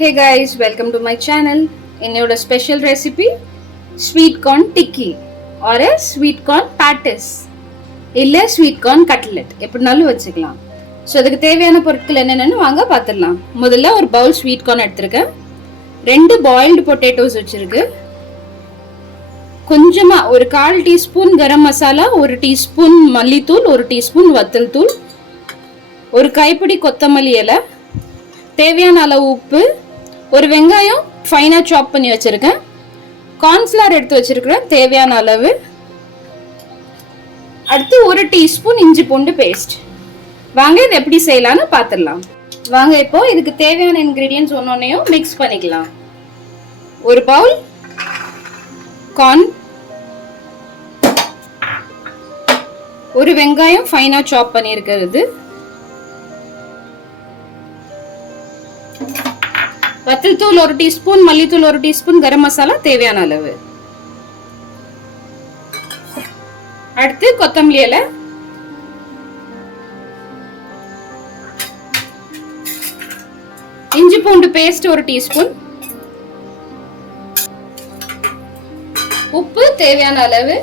Hey guys, welcome to my channel. என்னோட special recipe sweet corn tikki or a sweet corn patties இல்ல sweet corn cutlet எப்படினாலும் வச்சுக்கலாம். So அதுக்கு தேவையான பொருட்கள் என்னென்னு வாங்க பார்த்துடலாம். முதல்ல ஒரு பவுல் ஸ்வீட் கார்ன் எடுத்திருக்கேன். 2 பாயில்டு பொட்டேட்டோஸ் வச்சிருக்கு. கொஞ்சமா ஒரு 1/4 டீஸ்பூன் கரம் மசாலா, 1 டீஸ்பூன் மல்லித்தூள், 1 டீஸ்பூன் வத்தல் தூள், ஒரு கைப்பிடி கொத்தமல்லி இலை, தேவையான அளவு உப்பு, ஒரு வெங்காயம் ஃபைனா சாப் பண்ணி வச்சிருக்கேன், கார்ன்ஃப்ளவர் எடுத்து வச்சிருக்கிறேன் தேவையான அளவு, அடுத்து 1 டீஸ்பூன் இஞ்சி பூண்டு பேஸ்ட். வாங்க இது எப்படி செய்யலாம்னு பார்த்துடலாம். வாங்க இப்போ இதுக்கு தேவையான இன்கிரீடியன்ஸ் ஒன்னொன்னையும் மிக்ஸ் பண்ணிக்கலாம். ஒரு பவுல் கார்ன், ஒரு வெங்காயம் ஃபைனா சாப் பண்ணி இருக்கிறது, வத்தல் தூள் 1 டீஸ்பூன், மல்லித்தூள் 1 டீஸ்பூன், கரம் மசாலா தேவையான அளவு, அடுத்து கொத்தமல்லி இலை, இஞ்சி பூண்டு பேஸ்ட் 1 டீஸ்பூன், உப்பு தேவையான அளவு,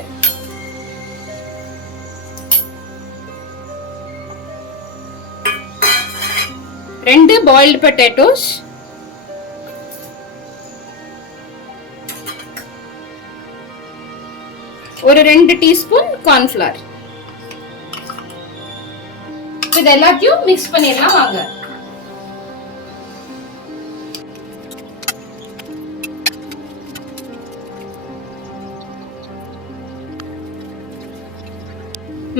ரெண்டு பாயில்டு பொட்டேட்டோஸ், ஒரு 2 டீஸ்பூன் கார்ன்ஃப்ளவர். இது எல்லாத்தையும் மிக்ஸ் பண்ணிடலாம் வாங்க.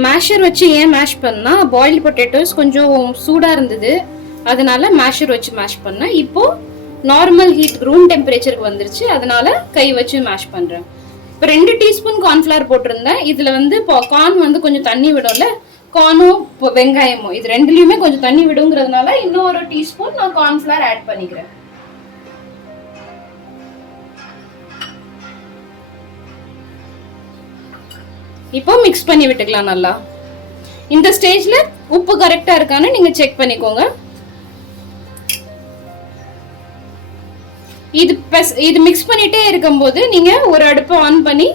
மேஷர் வச்சு ஏன் மேஷ் பண்ணா, பாயில்டு பொட்டேட்டோஸ் கொஞ்சம் சூடா இருந்தது, அதனால மேஷர் வச்சு மேஷ் பண்ணேன். இப்போ நார்மல் ஹீட் ரூம் டெம்பரேச்சருக்கு வந்துருச்சு, அதனால கை வச்சு மேஷ் பண்றேன். இப்போ 2 டீஸ்பூன் கார்ன்ஃப்ளவர் போட்டிருந்தேன். இதுல வந்து கார்ன் வந்து கொஞ்சம் தண்ணி விடும்ல, கார்னும் வெங்காயமும் இது ரெண்டுலயுமே கொஞ்சம் தண்ணி விடுங்கிறதுனால இன்னும் 1 டீஸ்பூன் நான் கார்ன்ஃப்ளவர் ஆட் பண்ணிக்கிறேன். இப்போ மிக்ஸ் பண்ணி விட்டுக்கலாம் நல்லா. இந்த ஸ்டேஜ்ல உப்பு கரெக்டா இருக்கான்னு நீங்க செக் பண்ணிக்கோங்க. இது மிக்ஸ் பண்ணிட்டே இருக்கும்போது நீங்க ஒரு அடுப்பு ஆன் பண்ணி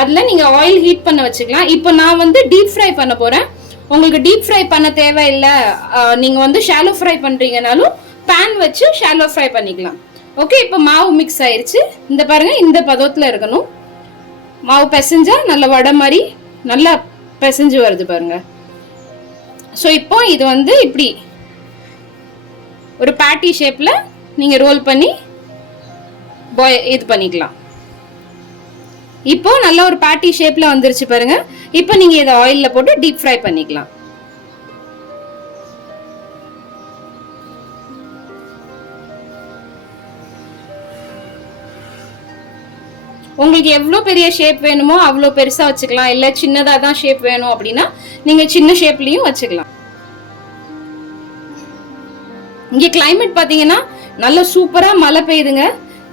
அதுல நீங்க ஆயில் ஹீட் பண்ண வச்சுக்கலாம். இப்போ நான் வந்து டீப் ஃப்ரை பண்ண போறேன். உங்களுக்கு டீப் ஃப்ரை பண்ண தேவையில்லை, நீங்க வந்து ஷாலோ ஃப்ரை பண்றீங்கனாலும் பேன் வச்சு ஷாலோ ஃப்ரை பண்ணிக்கலாம். ஓகே, இப்போ மாவு மிக்ஸ் ஆயிருச்சு. இந்த பாருங்க, இந்த பதத்துல இருக்கணும். மாவு பிசைஞ்சா நல்ல வடை மாதிரி நல்லா பிசைஞ்சு வருது பாருங்க. ஸோ இப்போ இது வந்து இப்படி ஒரு பேட்டி ஷேப்ல நீங்க ரோல் பண்ணி இது பண்ணிக்கலாம். இப்போ நல்ல ஒரு பேட்டி ஷேப்ல வந்துருச்சு பாருங்க. இப்போ நீங்க இதை ஆயில்ல போட்டு டீப் ஃப்ரை பண்ணிக்கலாம். உங்களுக்கு எவ்வளோ பெரிய ஷேப் வேணுமோ அவ்வளோ பெருசா வச்சுக்கலாம், இல்ல சின்னதா தான் ஷேப் வேணும் அப்படின்னா நீங்க சின்ன ஷேப்லயும் வச்சுக்கலாம். இங்க கிளைமேட் பாத்தீங்கன்னா நல்ல சூப்பரா மழை பெய்யுதுங்க.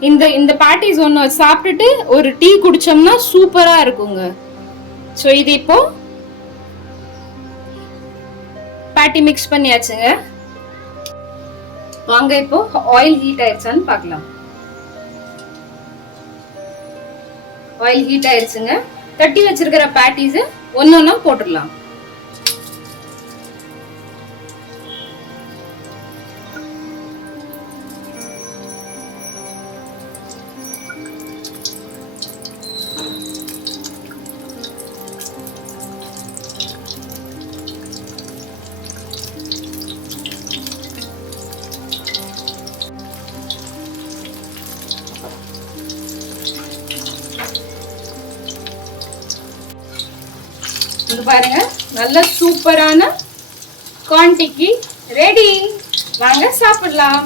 இந்த பேட்டிஸ் ஒன்று சாப்பிட்டுட்டு ஒரு டீ குடிச்சோம்னா சூப்பரா இருக்குங்க. ஸோ இது இப்போ பேட்டி மிக்ஸ் பண்ணியாச்சுங்க. வாங்க இப்போ ஆயில் ஹீட் ஆயிடுச்சான்னு பார்க்கலாம். ஆயில் ஹீட் ஆயிடுச்சுங்க. தட்டி வச்சிருக்கிற பேட்டிஸ் ஒன்னொன்னா போட்டுடலாம். பாருங்க, நல்ல சூப்பரான கார்ன் டிக்கி ரெடி. வாங்க சாப்பிடலாம்.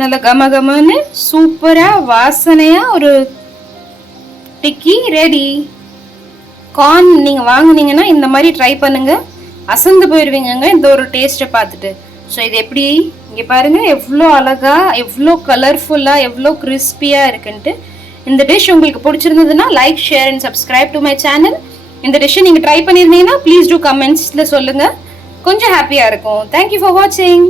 நல்ல கமகமன்னு சூப்பரா வாசனையா ஒரு டிக்கி ரெடி. கார்ன் நீங்க வாங்குனீங்கன்னா இந்த மாதிரி ட்ரை பண்ணுங்க, அசந்து போயிருவீங்க இந்த ஒரு டேஸ்ட்டை பார்த்துட்டு. ஸோ இது எப்படி இங்க பாருங்க, எவ்வளோ அழகா, எவ்வளோ கலர்ஃபுல்லா, எவ்வளோ கிறிஸ்பியா இருக்குன்ட்டு. இந்த டிஷ் உங்களுக்கு பிடிச்சிருந்ததுன்னா like, share and subscribe to my channel. இந்த டிஷ் நீங்க ட்ரை பண்ணிருந்தீங்கன்னா ப்ளீஸ் டூ கமெண்ட்ஸ்ல சொல்லுங்க, கொஞ்சம் ஹாப்பியா இருக்கும். தேங்க்யூ ஃபார் வாட்சிங்.